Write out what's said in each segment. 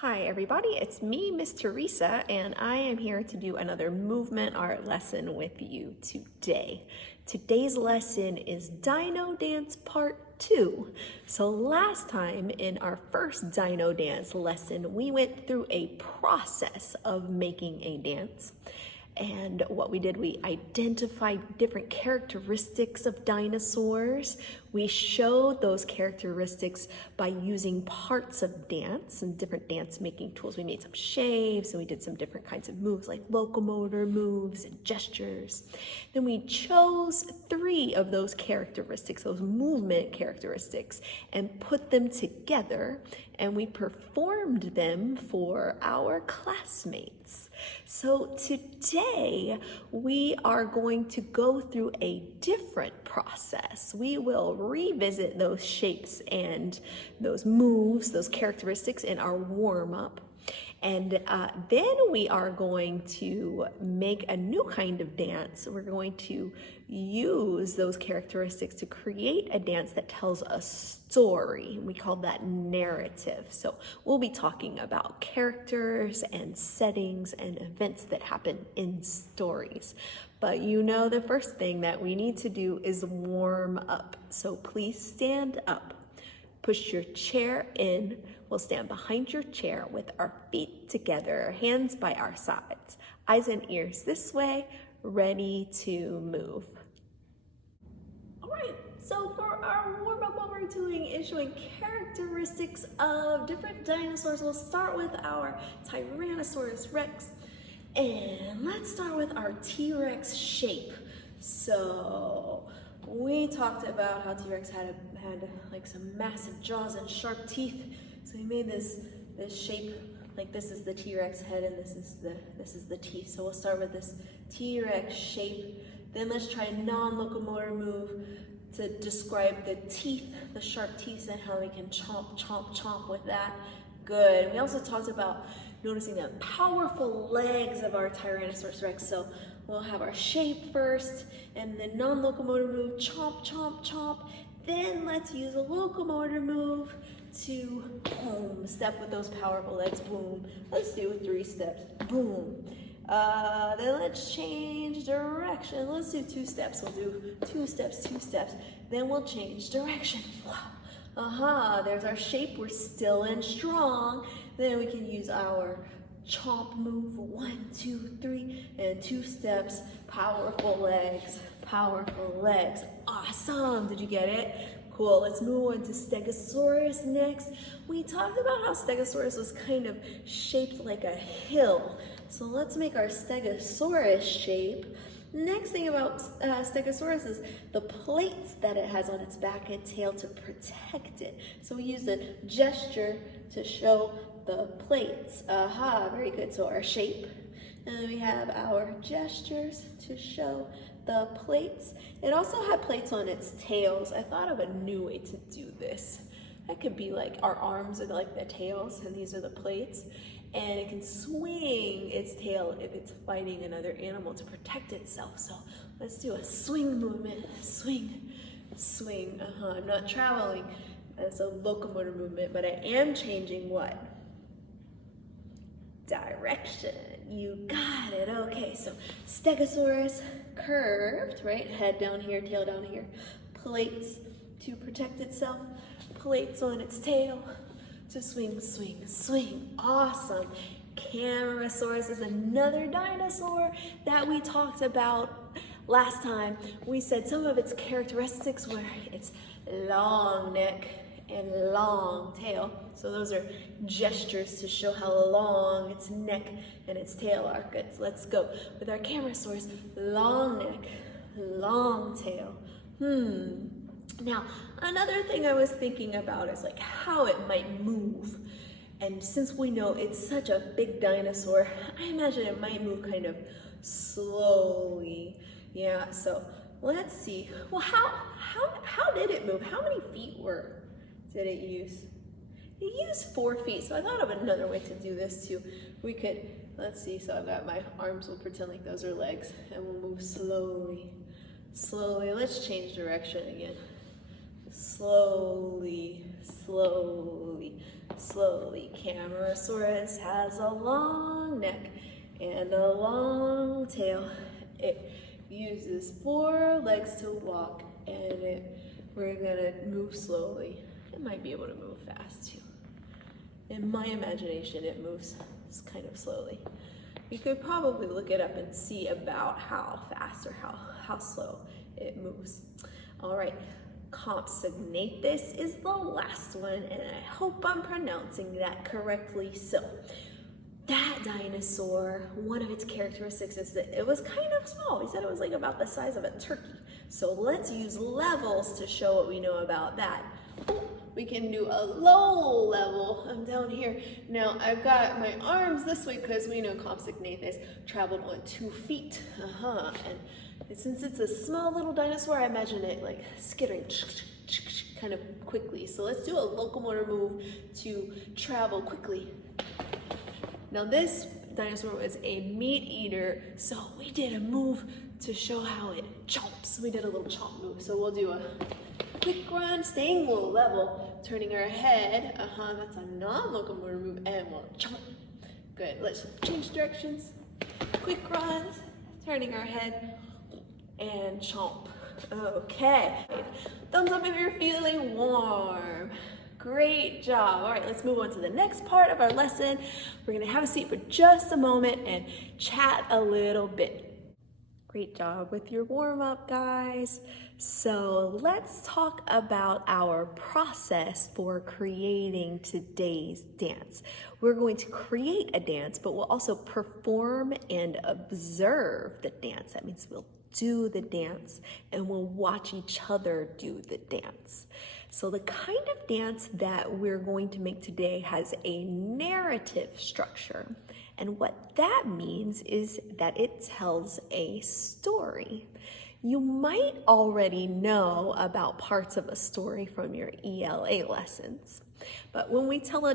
Hi everybody, it's me, Miss Theresa, and I am here to do another movement art lesson with you today. Today's lesson is Dino Dance Part 2. So last time in our first Dino Dance lesson, we went through a process of making a dance. And what we did, we identified different characteristics of dinosaurs. We showed those characteristics by using parts of dance and different dance making tools. We made some shapes and we did some different kinds of moves like locomotor moves and gestures. Then we chose 3 of those characteristics, those movement characteristics, and put them together, and we performed them for our classmates. So today we are going to go through a different process. We will revisit those shapes and those moves, those characteristics in our warm-up. And then we are going to make a new kind of dance. We're going to use those characteristics to create a dance that tells a story. We call that narrative. So we'll be talking about characters and settings and events that happen in stories. But you know, the first thing that we need to do is warm up. So please stand up. Push your chair in. We'll stand behind your chair with our feet together, hands by our sides, eyes and ears this way, ready to move. All right, so for our warm-up, what we're doing is showing characteristics of different dinosaurs. We'll start with our Tyrannosaurus Rex, and let's start with our T-Rex shape. So we talked about how T-Rex had like some massive jaws and sharp teeth. So we made this shape, like this is the T-Rex head and this is the teeth. So we'll start with this T-Rex shape. Then let's try a non-locomotor move to describe the teeth, the sharp teeth, and how we can chomp, chomp, chomp with that. Good. We also talked about noticing the powerful legs of our Tyrannosaurus Rex. So we'll have our shape first, and the non-locomotor move, chomp, chomp, chomp. Then let's use a locomotor move to boom, step with those powerful legs, boom. Let's do 3 steps, boom. Then let's change direction. Let's do 2 steps. We'll do 2 steps, 2 steps. Then we'll change direction. Aha, there's our shape. We're still and strong. Then we can use our chomp move, 1, 2, 3, and 2 steps, powerful legs, powerful legs. Awesome, did you get it? Cool, let's move on to Stegosaurus next. We talked about how Stegosaurus was kind of shaped like a hill. So let's make our Stegosaurus shape. Next thing about Stegosaurus is the plates that it has on its back and tail to protect it. So we use the gesture to show the plates. Aha, very good. So our shape, and then we have our gestures to show the plates. It also had plates on its tails. I thought of a new way to do this. That could be like our arms are like the tails, and these are the plates. And it can swing its tail if it's fighting another animal to protect itself. So let's do a swing movement. Swing, swing. I'm not traveling as a locomotor movement, but I am changing what? Direction. You got it. Okay, so Stegosaurus curved, right? Head down here, tail down here. Plates to protect itself. Plates on its tail to swing, swing, swing. Awesome. Camarasaurus is another dinosaur that we talked about last time. We said some of its characteristics were its long neck and long tail. So those are gestures to show how long its neck and its tail are. Good. So let's go with our Camarasaurus. Long neck, long tail. Now, another thing I was thinking about is like how it might move. And since we know it's such a big dinosaur, I imagine it might move kind of slowly. Yeah, so let's see. Well, how did it move? How many feet did it use? It used 4 feet, so I thought of another way to do this too. We could, let's see, so I've got my arms, we'll pretend like those are legs, and we'll move slowly, slowly. Let's change direction again. Slowly, slowly, slowly. Camarasaurus has a long neck and a long tail. It uses 4 legs to walk, and we're gonna move slowly. It might be able to move fast too. In my imagination, it moves kind of slowly. You could probably look it up and see about how fast or how slow it moves. All right, Compsognathus is the last one, and I hope I'm pronouncing that correctly. So that dinosaur, one of its characteristics is that it was kind of small. He said it was like about the size of a turkey. So let's use levels to show what we know about that. We can do a low level. I'm down here. Now I've got my arms this way because we know Compsognathus traveled on 2 feet. And since it's a small little dinosaur, I imagine it like skittering kind of quickly. So let's do a locomotor move to travel quickly. Now this dinosaur was a meat eater, so we did a move to show how it chomps. We did a little chomp move. So we'll do a quick run, staying low level, turning our head. That's a non-locomotor move, and we'll chomp. Good, let's change directions. Quick runs, turning our head, and chomp. Okay, thumbs up if you're feeling warm. Great job. All right, let's move on to the next part of our lesson. We're gonna have a seat for just a moment and chat a little bit. Great job with your warm-up, guys. So let's talk about our process for creating today's dance. We're going to create a dance, but we'll also perform and observe the dance. That means we'll do the dance and we'll watch each other do the dance. So the kind of dance that we're going to make today has a narrative structure. And what that means is that it tells a story. You might already know about parts of a story from your ELA lessons. But when we tell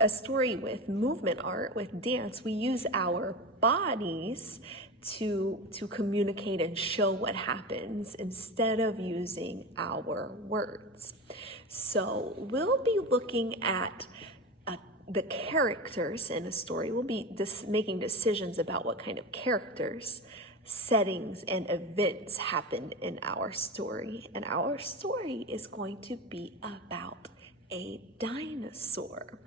a story with movement art, with dance, we use our bodies to communicate and show what happens instead of using our words. So we'll be looking at the characters in a story. We'll be making decisions about what kind of characters, settings, and events happened in our story. And our story is going to be about a dinosaur.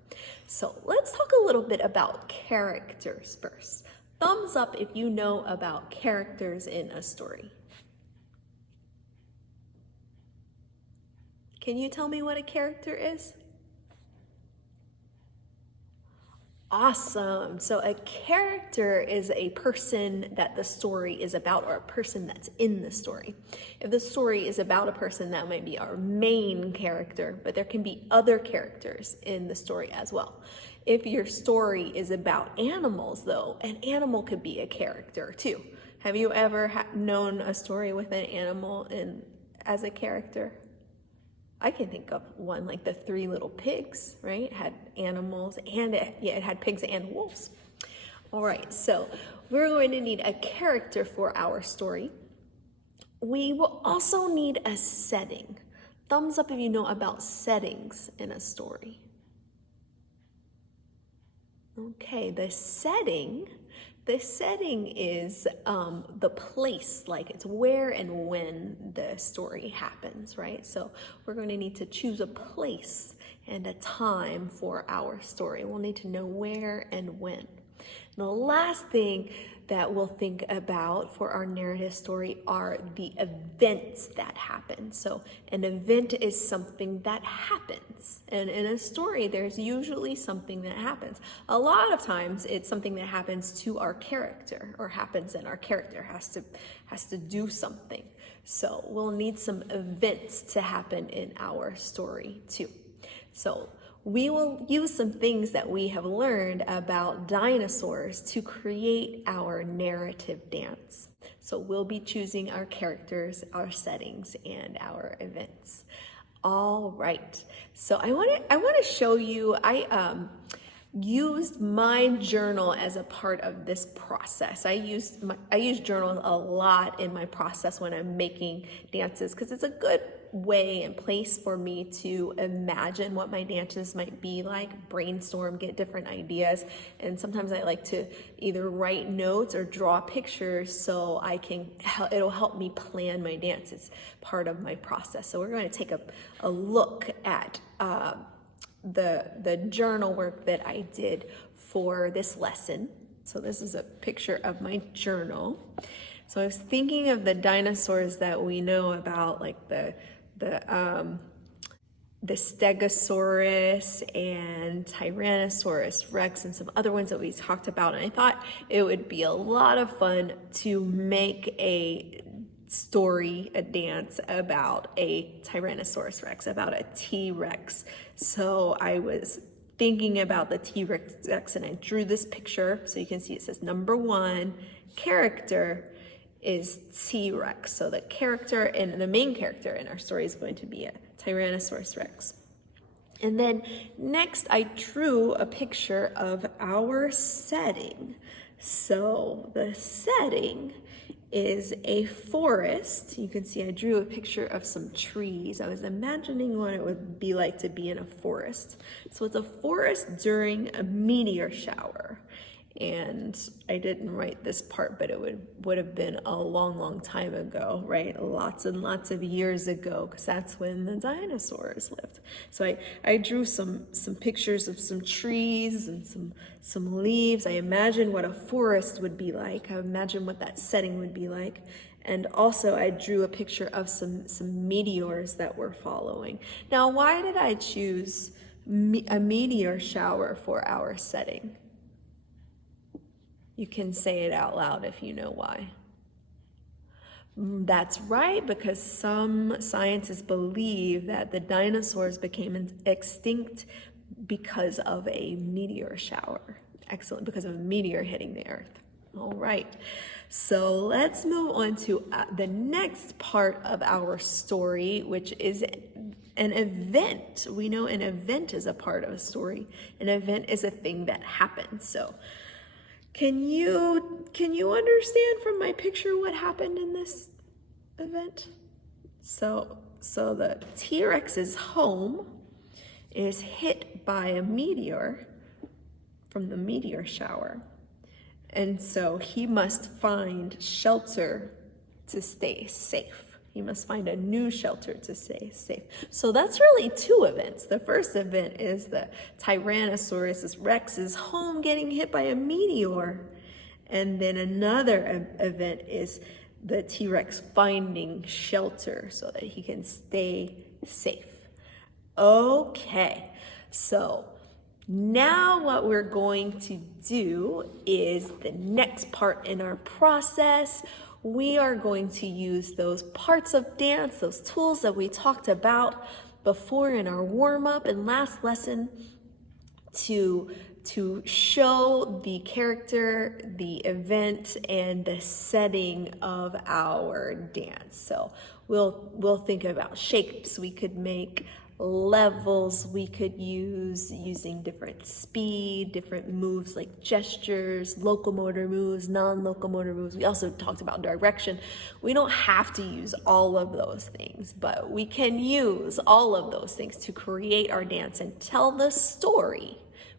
So let's talk a little bit about characters first. Thumbs up if you know about characters in a story. Can you tell me what a character is? Awesome. So a character is a person that the story is about, or a person that's in the story. If the story is about a person, that might be our main character, but there can be other characters in the story as well. If your story is about animals, though, an animal could be a character too. Have you ever known a story with an animal as a character? I can think of one like the 3 Little Pigs, right? It had animals and it had pigs and wolves. All right, so we're going to need a character for our story. We will also need a setting. Thumbs up if you know about settings in a story. Okay, the setting is the place, like it's where and when the story happens, right? So we're going to need to choose a place and a time for our story. We'll need to know where and when. And the last thing that we'll think about for our narrative story are the events that happen. So an event is something that happens. And in a story, there's usually something that happens. A lot of times it's something that happens to our character, or happens and our character has to do something. So we'll need some events to happen in our story too. So we will use some things that we have learned about dinosaurs to create our narrative dance. So we'll be choosing our characters, our settings, and our events. All right. So I want to show you. I used my journal as a part of this process. I use journals a lot in my process when I'm making dances because it's a good way and place for me to imagine what my dances might be like, brainstorm, get different ideas. And sometimes I like to either write notes or draw pictures so I can, it'll help me plan my dance. It's part of my process. So we're going to take a look at the journal work that I did for this lesson. So this is a picture of my journal. So I was thinking of the dinosaurs that we know about, like the Stegosaurus and Tyrannosaurus Rex and some other ones that we talked about. And I thought it would be a lot of fun to make a story, a dance about a Tyrannosaurus Rex, about a T-Rex. So I was thinking about the T-Rex and I drew this picture. So you can see it says number 1, character is T-Rex. So the character and the main character in our story is going to be a Tyrannosaurus Rex. And then next I drew a picture of our setting. So the setting is a forest. You can see I drew a picture of some trees. I was imagining what it would be like to be in a forest. So it's a forest during a meteor shower. And I didn't write this part, but it would have been a long time ago, right? Lots and lots of years ago, because that's when the dinosaurs lived. So I drew some pictures of some trees and some leaves. I imagined what a forest would be like. I imagined what that setting would be like. And also I drew a picture of some meteors that we're following. Now, why did I choose a meteor shower for our setting? You can say it out loud if you know why. That's right, because some scientists believe that the dinosaurs became extinct because of a meteor shower. Excellent, because of a meteor hitting the earth. All right, so let's move on to the next part of our story, which is an event. We know an event is a part of a story. An event is a thing that happens. So Can you understand from my picture what happened in this event? So the T-Rex's home is hit by a meteor from the meteor shower. And so he must find shelter to stay safe. He must find a new shelter to stay safe. So that's really 2 events. The first event is the Tyrannosaurus Rex's home getting hit by a meteor. And then another event is the T-Rex finding shelter so that he can stay safe. Okay, so now what we're going to do is the next part in our process. We are going to use those parts of dance, those tools that we talked about before in our warm-up and last lesson to show the character, the event, and the setting of our dance. So we'll think about shapes we could make, levels we could use using different speed, different moves like gestures, locomotor moves, non-locomotor moves. We also talked about direction. We don't have to use all of those things, but we can use all of those things to create our dance and tell the story.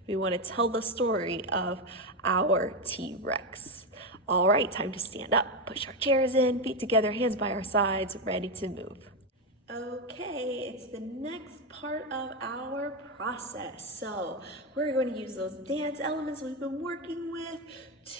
We want to tell the story of our T-Rex. All right, time to stand up, push our chairs in, feet together, hands by our sides, ready to move. Okay, it's the next part of our process. So we're going to use those dance elements we've been working with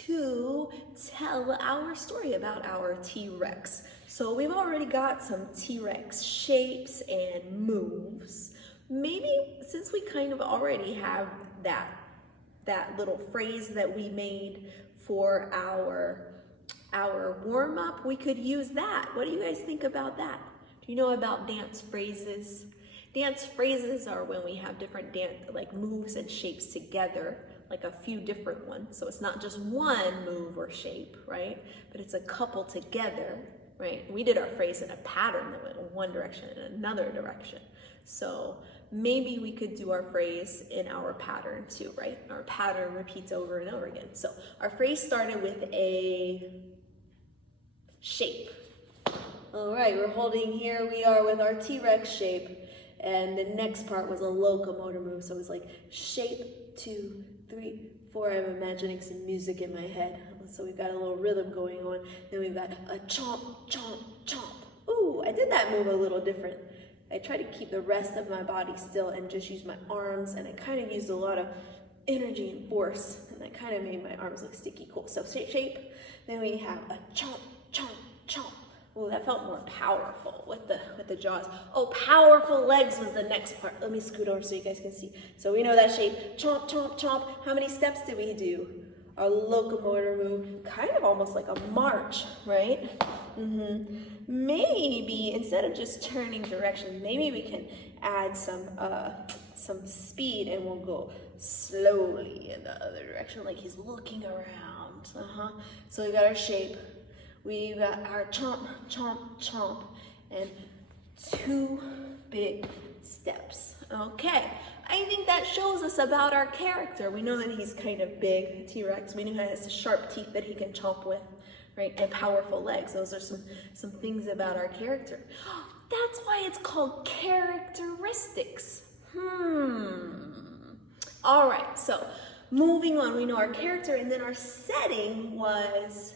to tell our story about our T-Rex. So we've already got some T-Rex shapes and moves. Maybe since we kind of already have that little phrase that we made for our warm-up, we could use that. What do you guys think about that? Do you know about dance phrases? Dance phrases are when we have different like moves and shapes together, like a few different ones. So it's not just one move or shape, right? But it's a couple together, right? We did our phrase in a pattern that went in one direction and another direction. So maybe we could do our phrase in our pattern too, right? Our pattern repeats over and over again. So our phrase started with a shape. All right, we're holding here. We are with our T-Rex shape. And the next part was a locomotor move. So it was like shape, 2, 3, 4. I'm imagining some music in my head. So we've got a little rhythm going on. Then we've got a chomp, chomp, chomp. Ooh, I did that move a little different. I tried to keep the rest of my body still and just use my arms. And I kind of used a lot of energy and force. And that kind of made my arms look sticky cool. So shape. Then we have a chomp, chomp, chomp. Ooh, that felt more powerful with the jaws. Oh, powerful legs was the next part. Let me scoot over so you guys can see. So we know that shape. Chomp, chomp, chomp. How many steps did we do? Our locomotor move, kind of almost like a march, right? Maybe instead of just turning direction, maybe we can add some speed and we'll go slowly in the other direction, like he's looking around. So we got our shape. We've got our chomp, chomp, chomp, and 2 big steps. Okay, I think that shows us about our character. We know that he's kind of big, T-Rex. We know he has sharp teeth that he can chomp with, right? And powerful legs. Those are some things about our character. That's why it's called characteristics. All right, so moving on, we know our character, and then our setting was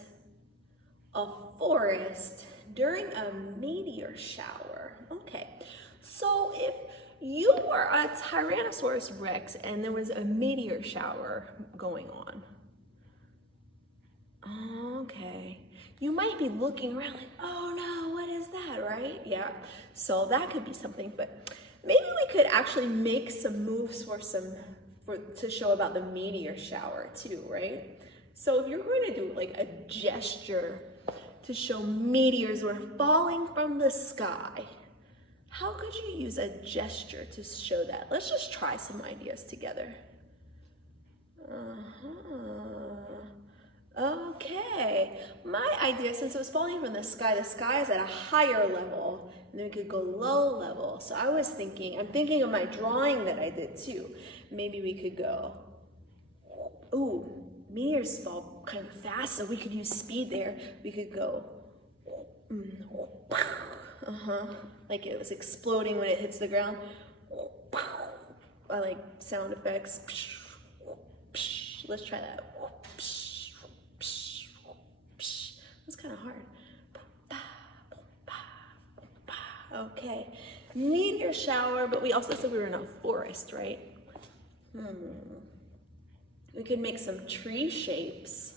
a forest during a meteor shower. Okay, so if you were a Tyrannosaurus Rex and there was a meteor shower going on, okay, you might be looking around like, oh no, what is that, right? Yeah, so that could be something, but maybe we could actually make some moves to show about the meteor shower too, right? So if you're going to do like a gesture to show meteors were falling from the sky, how could you use a gesture to show that? Let's just try some ideas together. Okay, my idea, since it was falling from the sky is at a higher level, and then we could go low level. So I'm thinking of my drawing that I did too. Maybe we could go, ooh, meteors fall kind of fast, so we could use speed there. We could go, like it was exploding when it hits the ground. I like sound effects. Let's try that. That's kind of hard. Okay, meteor shower, but we also said we were in a forest, right? We could make some tree shapes.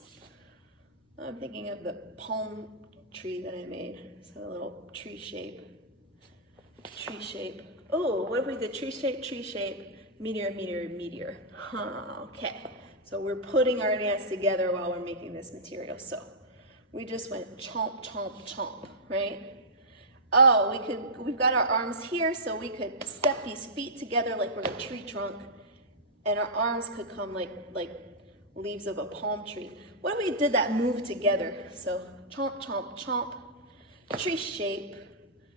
I'm thinking of the palm tree that I made. So a little tree shape. Tree shape. Oh, what if we did tree shape, meteor, meteor, meteor. Okay. So we're putting our dance together while we're making this material. So we just went chomp, chomp, chomp, right? Oh, we've got our arms here, so we could step these feet together like we're a tree trunk, and our arms could come like leaves of a palm tree. What if we did that move together? So chomp, chomp, chomp, tree shape.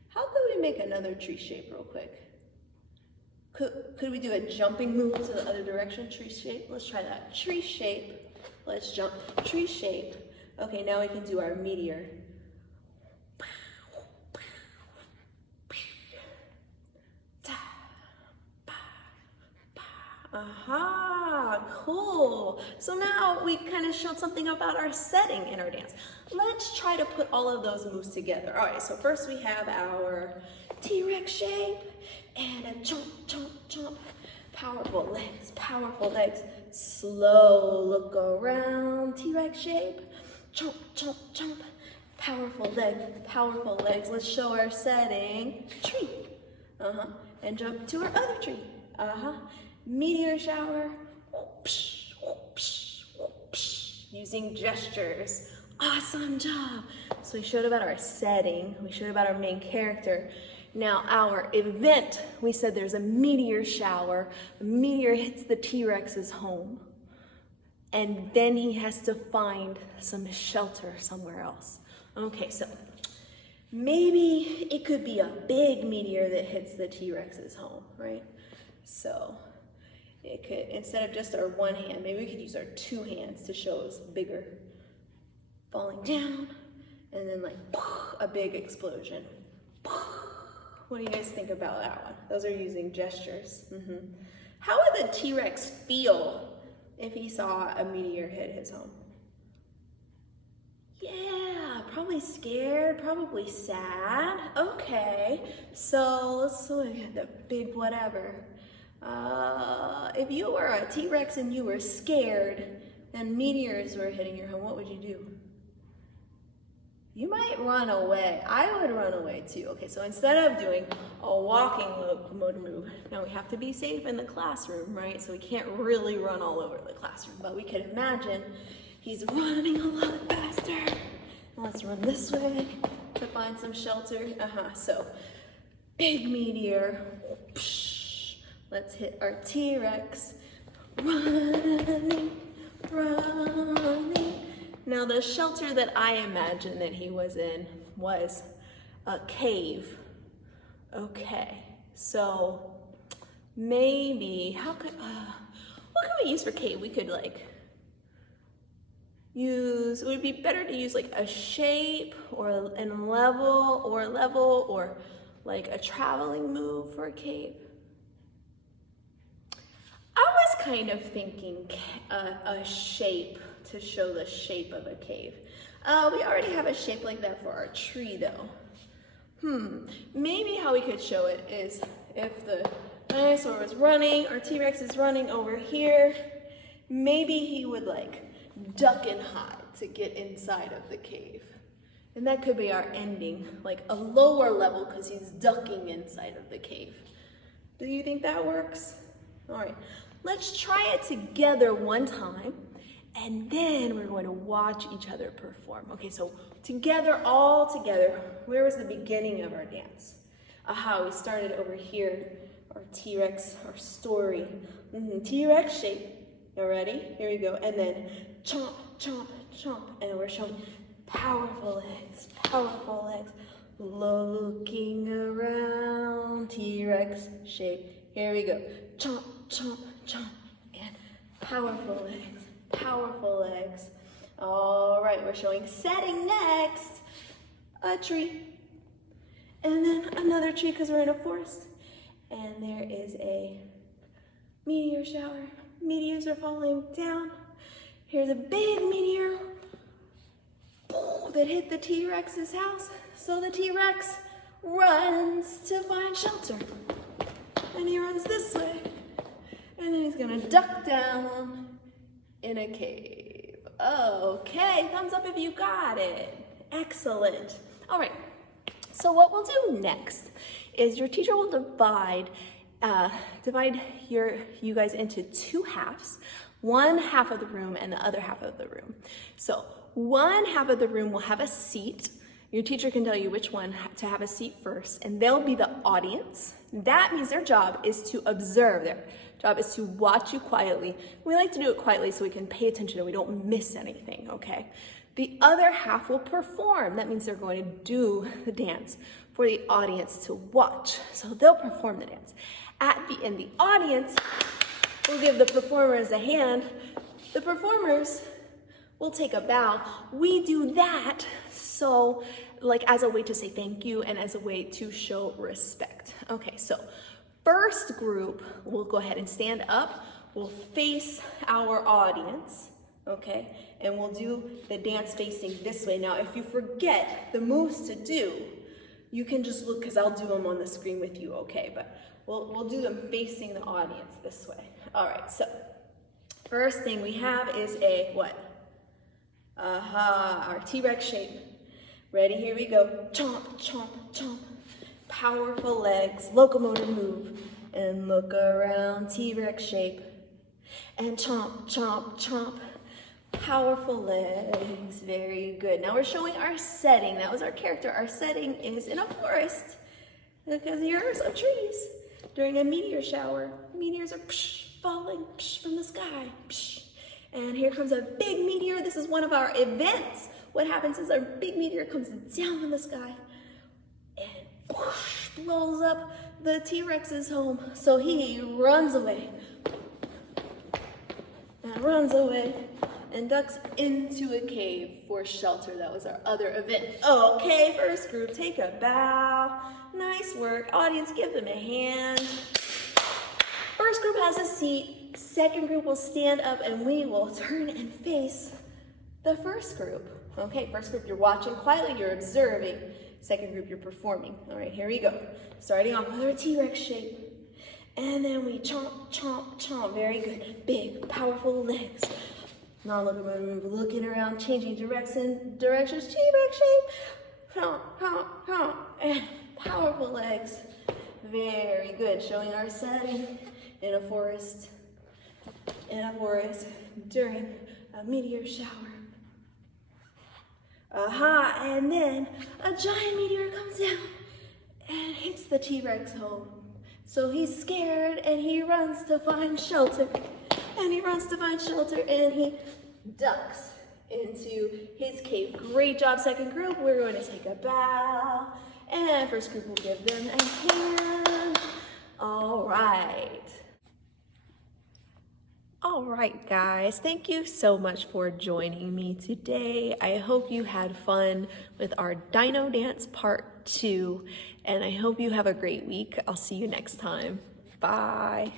How could we make another tree shape real quick? Could we do a jumping move to the other direction? Tree shape. Let's try that. Tree shape. Let's jump. Tree shape. Okay, now we can do our meteor. Cool. So now we kind of showed something about our setting in our dance. Let's try to put all of those moves together. All right, so first we have our T-Rex shape and a chomp, chomp, chomp. Powerful legs. Slow look around, T-Rex shape. Chomp, chomp, chomp. Powerful legs. Let's show our setting. Tree. And jump to our other tree. Meteor shower. Using gestures. Awesome job. So we showed about our setting. We showed about our main character. Now our event, we said there's a meteor shower. A meteor hits the T-Rex's home. And then he has to find some shelter somewhere else. Okay, so maybe it could be a big meteor that hits the T-Rex's home, right? So it could, instead of just our one hand, maybe we could use our two hands to show us bigger. Falling down, and then like a big explosion. What do you guys think about that one? Those are using gestures. How would the T-Rex feel if he saw a meteor hit his home? Yeah, probably scared, probably sad. Okay, so let's look at the big whatever. If you were a T-Rex and you were scared and meteors were hitting your home, what would you do? You might run away. I would run away too. Okay, so instead of doing a walking locomotive move, now we have to be safe in the classroom, right? So we can't really run all over the classroom, but we could imagine he's running a lot faster. Let's run this way to find some shelter. So big meteor. Let's hit our T-Rex. Running. Now the shelter that I imagined that he was in was a cave. Okay, so maybe, what could we use for cave? We could like use, it would be better to use like a shape or a level or like a traveling move for a cave. I was kind of thinking a shape to show the shape of a cave. We already have a shape like that for our tree though. Maybe how we could show it is if the dinosaur was running, our T-Rex is running over here, maybe he would like duck and hide to get inside of the cave. And that could be our ending, like a lower level because he's ducking inside of the cave. Do you think that works? All right, let's try it together one time, and then we're going to watch each other perform. Okay, so together, all together, where was the beginning of our dance? We started over here, our T-Rex, our story. TRex shape. You ready? Here we go. And then chomp, chomp, chomp. And we're showing powerful legs, powerful legs. Looking around, T-Rex shape. Here we go. Chomp, chomp, chomp. And powerful legs, powerful legs. All right, we're showing setting next. A tree. And then another tree because we're in a forest. And there is a meteor shower. Meteors are falling down. Here's a big meteor that hit the T-Rex's house. So the T-Rex runs to find shelter. And he runs this way. And then he's gonna duck down in a cave. Okay, thumbs up if you got it. Excellent. All right, so what we'll do next is your teacher will divide you guys into two halves, one half of the room and the other half of the room. So one half of the room will have a seat. Your teacher can tell you which one to have a seat first, and they'll be the audience. That means their job is to observe. Their job is to watch you quietly. We like to do it quietly so we can pay attention and we don't miss anything, okay? The other half will perform. That means they're going to do the dance for the audience to watch. So they'll perform the dance. At the end, the audience will give the performers a hand. The performers will take a bow. We do that so like as a way to say thank you and as a way to show respect. Okay, so first group will go ahead and stand up. We'll face our audience, okay? And we'll do the dance facing this way. Now, if you forget the moves to do, you can just look, because I'll do them on the screen with you, okay? But we'll do them facing the audience this way. All right, so first thing we have is a what? Our T-Rex shape. Ready? Here we go. Chomp, chomp, chomp. Powerful legs, locomotive move. And look around, T-Rex shape. And chomp, chomp, chomp. Powerful legs, very good. Now we're showing our setting. That was our character. Our setting is in a forest because here are some trees. During a meteor shower, meteors are falling from the sky. And here comes a big meteor. This is one of our events. What happens is our big meteor comes down from the sky and blows up the T-Rex's home. So he runs away and runs away and ducks into a cave for shelter. That was our other event. Okay, first group, take a bow. Nice work. Audience, give them a hand. First group has a seat. Second group will stand up and we will turn and face the first group. Okay, first group, you're watching quietly, you're observing. Second group, you're performing. All right, here we go. Starting off with our TRex shape. And then we chomp, chomp, chomp. Very good. Big, powerful legs. Now looking around, changing directions. TRex shape. Chomp, chomp, chomp. And powerful legs. Very good. Showing our setting in a forest. During a meteor shower. Aha, and then a giant meteor comes down and hits the T-Rex home. So he's scared and he runs to find shelter. And he ducks into his cave. Great job, second group. We're going to take a bow. And first group will give them a hand. All right. All right, guys, thank you so much for joining me today. I hope you had fun with our Dino Dance Part 2, and I hope you have a great week. I'll see you next time. Bye.